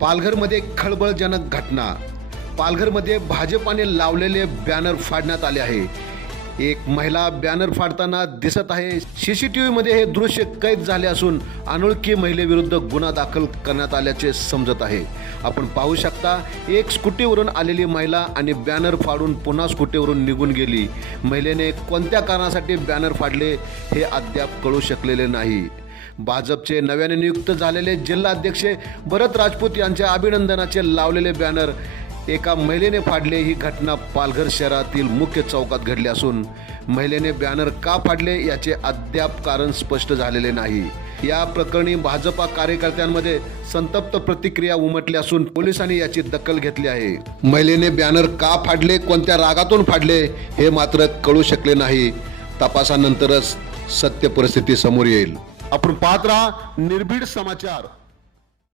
पालघरमध्ये खळबळजनक घटना. पालघरमध्ये भाजपाने लावलेले बॅनर फाडण्यात आले आहे. एक महिला बॅनर फाडताना दिसत आहे. सीसीटीव्ही मध्ये हे दृश्य कैद झाले असून अनोळखी महिलेविरुद्ध गुन्हा दाखल करण्यात आल्याचे समजत आहे. आपण पाहू शकता एक स्कूटीवरून आलेली महिला आणि बॅनर फाडून पुन्हा स्कूटीवरून निघून गेली. महिलेने कोणत्या कारणासाठी बॅनर फाडले हे अद्याप कळू शकलेले नाही. भाजपचे नव्याने नियुक्त झालेले जिल्हाध्यक्ष भरत राजपूत यांच्या अभिनंदनाचे लावलेले बॅनर एका महिलेने फाडले ही घटना पालघर शहरातील मुख्य चौकात घडली असून महिलेने बॅनर का फाडले याचे अद्याप कारण स्पष्ट झालेले नाही. या प्रकरणी भाजपा कार्यकर्त्यांमध्ये संतप्त प्रतिक्रिया उमटली असून पोलिसांनी याची दखल घेतली आहे. महिलेने बॅनर का फाडले कोणत्या रागातून फाडले हे मात्र कळू शकले नाही. तपासानंतरच सत्य परिस्थिती समोर येईल. આપણું પાત્ર નિર્ભીડ સમાચાર